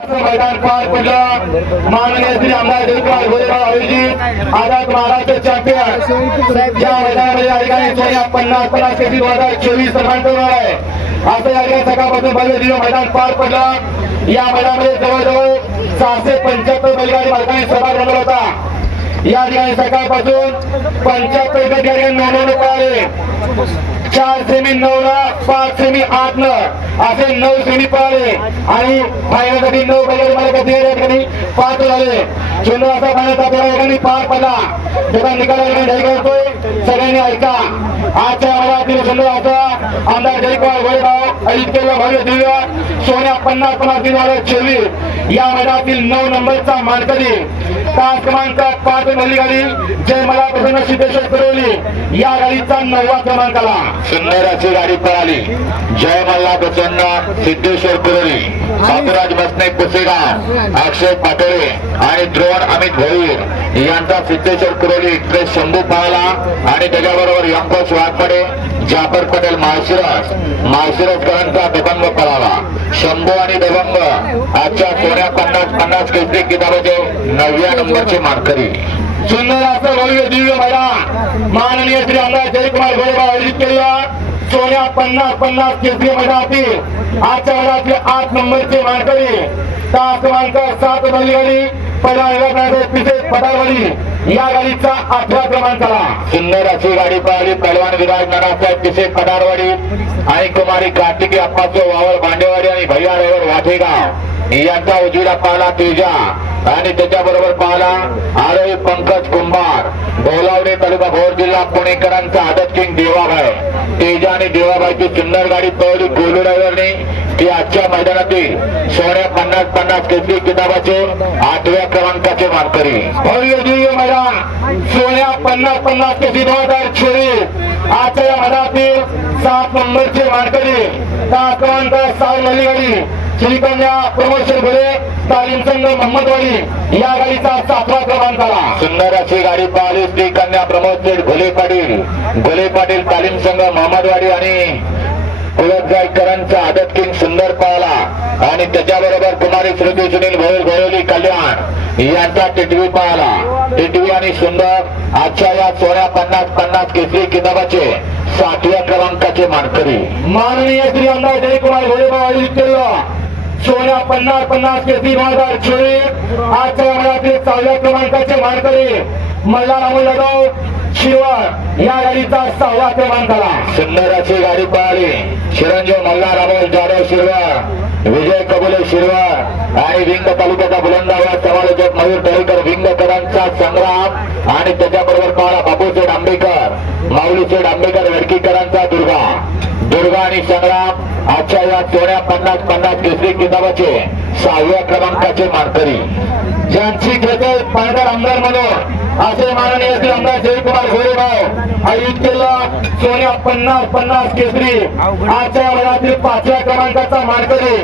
मैदान पार पडलं माननीय श्री आमदार आझाद महाराष्ट्र चॅम्पियन या मैदानामध्ये या ठिकाणी पन्नास पन्नास दोन हजार चोवीस सन्मान आहे असं या ठिकाणी सकाळपासून भव्य मैदान पार पडलं या मैदानामध्ये जवळजवळ सहाशे पंच्याहत्तर बैलगाडी मालकांनी सहभाग होता या ठिकाणी सकाळपासून पंच्याहत्तर या ठिकाणी आले चार सेमी नऊ ला पाच सेमी आठ न असे नऊ सेमी पळाले. आणि फायनलसाठी नऊ बैल मला कधी या ठिकाणी पाच झाले. सुंदर असा फायनल आपल्या ठिकाणी पार पडला. त्याचा निकाल जाहीर करतोय सगळ्यांनी ऐका. आजच्या मैदानातील सुंदर असा आमदार जयकुमार गोरेगाव अजित केला भव्य दिव्य सोन्या पन्नास पन्नास तीन हजार चोवीस. या मैदानातील नऊ नंबरचा मानकरी. तास क्रमांक पाच गाडी जय मला प्रसन्न सिद्धेश्वर फिरवली या गाडीचा नववा क्रमांक आला सुंदर अशी गाडी पळाली. जय मल्ला प्रसन्न सिद्धेश्वर कुरळी बाबूराज बसने पुसेगाव अक्षय पाटोळे आणि द्रोण अमित भोईर. यांचा सिद्धेश्वर कुरळी एक्सप्रेस शंभू पावला आणि त्याच्याबरोबर यंकोश वाघपडे जाफर पटेल माळशिरस माळशिरसकरांचा दबंग पळाला. शंभू आणि दबंग आजच्या सोन्या पन्नास पन्नास केसरी किताबाचे नवव्या नंबरचे मानकरी. सुंदर असं भव्य दिव्य मैदान माननीय श्री आमदार जयकुमार गोरेबा आयोजित केलेल्या सोन्या पन्नास पन्नास केसरी मैदानातील आजच्या मैदानातील आठ नंबरचे मानकरी तास मानकर सात मधली गाडी पहिला विभागामध्ये पिसे या गाडीचा क्रमांक आला सुंदर अशी गाडी पहलवान विराज नानासाहेब आणि कुमारी कार्तिकी अप्पाचो वावर भांडेवाडी आणि भैया वाठेगाव यांचा उजवीला पाहला तेजा आणि त्याच्याबरोबर पाहला आरोही पंकज कुंभार बोलावडे तालुका भोर जिल्हा पुणेकरांचा आदत किंग देवाभाई तेजा आणि देवाबाईची सुंदर गाडी पळवली गोलू ड्रायव्हरने ती आजच्या मैदानातील सोन्या पन्नास पन्नास केसरी किताबाचे आठव्या क्रमांकाचे मानकरी. भव्य दिव्य मैदान सोन्या पन्नास पन्नास केसरी दोन हजार चोवीस. आजच्या या मैदानातील सात नंबरचे मानकरी तास क्रमांक मधली गाडी श्रीकन्या प्रमोशन घोडे तालीम संघ मोहम्मदवाडी या गाडीचा सातवा क्रमांक आला. सुंदर अशी गाडी पाहिली श्री कन्या प्रमोद घोले पाटील. घोले पाटील तालीम संघ मोहम्मदवाडी आणि कुलतगायकरांचा आदत किंग सुंदर पाहला आणि त्याच्याबरोबर कुमारी श्रुती सुनील भोर घोरवली कल्याण यांचा टिटवी पाहला टिटवी आणि सुंदर आजच्या या सोळा पन्नास पन्नास केसरी किताबाचे सातव्या क्रमांकाचे मानकरी. माननीय श्री आमदार जयकुमार घोडेबाव आयोजित केलेलं पन्नास पन्नास केसरी दोन हजार चोवीस आजच्या सहाव्या क्रमांकाचे मानकरी मल्हार अमोल जाधव शिरवार या गाडीचा सहावा क्रमांक आला सुंदर अशी गाडी पळाली चिरंजीव मल्हार अमोल जाधव शिरवा विजय कबुले शिरवा आणि विंग तालुक्याचा बुलंदाबाद समालोचक मयूर तळेकर विंग आजच्या या सोन्या पन्नास पन्नास केसरी किताबाचे सहाव्या क्रमांकाचे मानकरी. ज्यांची गजल पाणकर आमदार म्हणून असे माननीय श्री आमदार जयकुमार घोडेबाव आयोजित केलेला सोन्या पन्नास पन्नास केसरी आजच्या या पाचव्या क्रमांकाचा मानकरी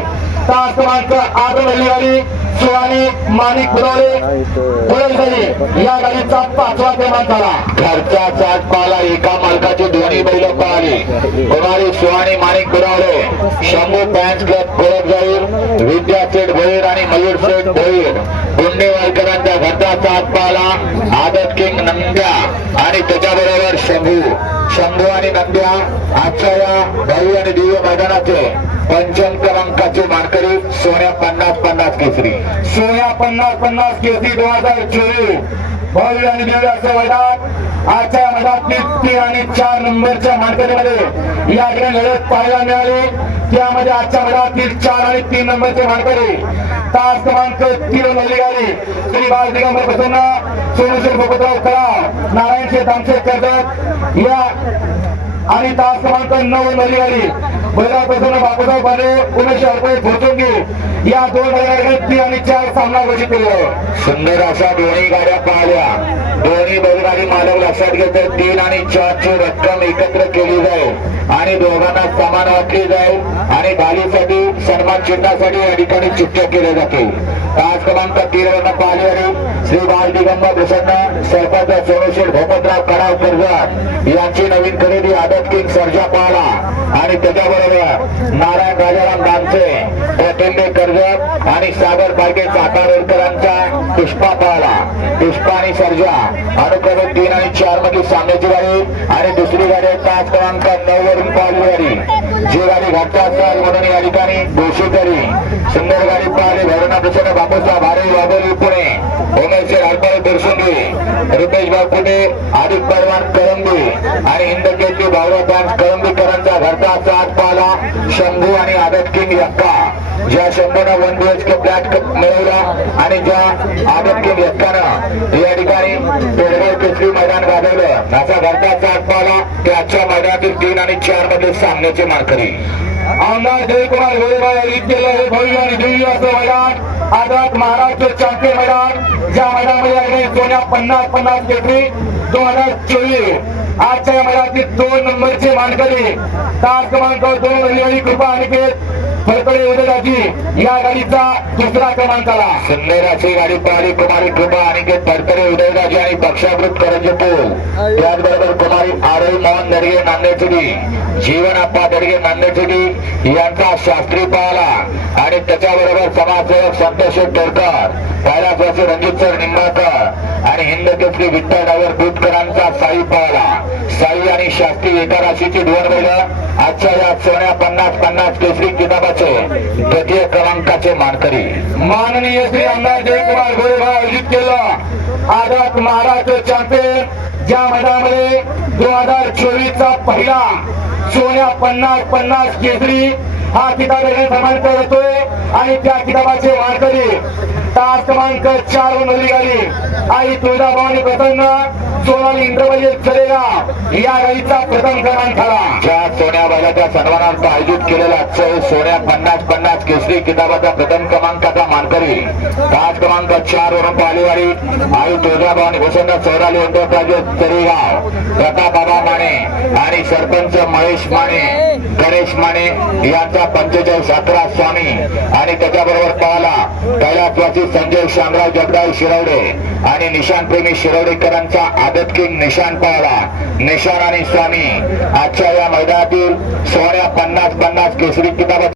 तास क्रमांक आठ मधली सुहाने माणिक बुडवले बुलंदरी या गाडीचा पाचवा क्रमांक झाला घरचा चाट पाला एका मालकाचे दोन्ही बैल पाहिली कुमारी सुहाने माणिक बुरावले शंभू पॅन्स क्लब कोळक जाईल विद्या सेठ भोईर आणि मयूर सेठ भोईर. गुंडेवालकरांच्या घरचा चाट पाला आदत किंग नंद्या आणि त्याच्याबरोबर शंभू. शंभू आणि नंद्या आजच्या या भव्य आणि दिव्य मैदानाचे पंचम क्रमांकाचे मानकरी सोन्या पन्नास केसरी. सोळा पन्नास पन्नास केसरी दोन हजार चोवीस. भव्य आणि दिव्य असं मैदान आजच्या मैदानातील तीन आणि चार नंबरच्या मानकरीमध्ये या ठिकाणी लढत पाहायला मिळाली. त्यामध्ये आजच्या मैदानातील चार आणि तीन नंबरचे मानकरी तास क्रमांक तीन मधली गाडी श्री बाल दिगंबर प्रसन्न सोमेश्वर भगवतराव कळा नारायण शेठ आमचे कर्जत या आणि तास क्रमांक नऊ मधली गाडी बैला प्रसन्न बापूराव बाले उमेश अल्पे भोचुंगी या दोन बैलांकडे तीन आणि चार सामना घोषित केले. सुंदर अशा दोन्ही गाड्या पाहिल्या. दोन्ही बैलगाडी मालक लक्षात घेत तीन आणि चारची रक्कम एकत्र केली जाईल. आणि दोघांना समान वाटली जाईल. आणि गाडीसाठी सन्मान चिन्हासाठी या ठिकाणी चुकच्या केल्या जातील तास क्रमांक तीन वर्ण पालेवाडी श्री बाल दिगंबर प्रसन्न सरपंच सोमेश्वर भोपतराव कडाव कर्जत. यांची नवीन खरेदी आदत किंग सर्जा पाहला. आणि त्याच्याबरोबर नारायण राजाराम दामचे प्रतिंबे कर्जत आणि सागर पालके सातारकरांचा पुष्पा पाहला पुष्पा आणि सर्जा. अनुक्रमे तीन आणि चारमध्ये सामन्याची गाडी आणि दुसरी गाडी आहे तास क्रमांक नऊ वरून पाहिली गाडी. जी गाडी घाटच्या असतात म्हणून या ठिकाणी घोषितरी सुंदर गाडी पाहिली. भरणा प्रसन्न बापूसा भारे वाघोली पुणे. उमेश हरपळ दुर्सुंगी रुपेश बापुटे आदित परवान करंबी. आणि हिंदकेची भावराज करंबीकरांचा घरचा शंभू आणि आदत किंग यक्का. ज्या शंभूनं one B H K flat मिळवला आणि ज्या आदत किंग यक्कानं या ठिकाणी पेडगाव केसरी मैदान गाजवलं. असा घरचा साथ पाला ते आजच्या मैदानातील तीन आणि चारमध्ये सामन्याचे मार्करी. आमदार जयकुमार गोरेबाई यांनी केलं हे भव्य आणि दिव्य असं मैदान. आझाद महाराष्ट्र चॅम्पियन मैदान. ज्या मैदानामध्ये सोन्या पन्नास पन्नास केसरी दोन हजार चोवीस. आजच्या या मैदानातील दोन नंबरचे मानकरी तास क्रमांक दोन रविवारी कृपा अनिकेत फडकडे उदयराजी या गाडीचा दुसरा क्रमांक आला. सुंदराची गाडी पाहिली कुमारी कृपा आणि तडतरे उदयराजे आणि पक्षामृत करंजपूर. त्याचबरोबर कुमारी आरोही मोहन दडगे नांदेडची जीवन आप्पा दडगे नांदेडची यांचा शास्त्री पाहला आणि त्याच्याबरोबर समाजसेवक संतोष टोरकर कैलास वासी रणजित सर निंबाळकर आणि हिंद केसरी विठ्ठल डावर दूधकरांचा साई पाहला साई आणि शास्त्री एका राशीची दोन बैल आजच्या या सोन्या पन्नास पन्नास केसरी किताबाचे द्वितीय क्रमांकाचे मानकरी. माननीय श्री आमदार जयकुमार गोरेबाई आयोजित केलं. आझाद महाराष्ट्र चॅम्पियन ज्या मैदानामध्ये दोन हजार चोवीस चा पहिला सोन्या पन्नास पन्नास केसरी हा किताब याने सन्मान करतोय. आणि त्या किताबाचे मानकरी तास क्रमांक चार वर नवी गाडी आई तुळजाभवानी प्रसन्न सोनाली इंद्रवली चलेला या गाडीचा प्रथम क्रमांक झाला. ज्या सोन्या बैलाच्या सन्मानार्थ आयोजित केलेला आजचं सोन्या पन्नास पन्नास केसरी किताबाचा प्रथम क्रमांकाचा मानकरी. पाच क्रमांक चार वरून पालीवाडी. आई तुळजाभवानी प्रसन्न सोनाली इंद्रप्राजू तरीगाव प्रताप बाबा माने आणि सरपंच महेश माने गणेश माने यांचा पंचेचाळीस अकरा स्वामी. आणि त्याच्याबरोबर पाहला कैलासवासी संजय शामराव जगदाई शिरवडे आणि निशान प्रेमी शिरवडेकरांचा आदत किंग निशान पावला निशान आणि स्वामी आजच्या या मैदानातील सोहळ्या पन्नास पन्नास केसरी किताबात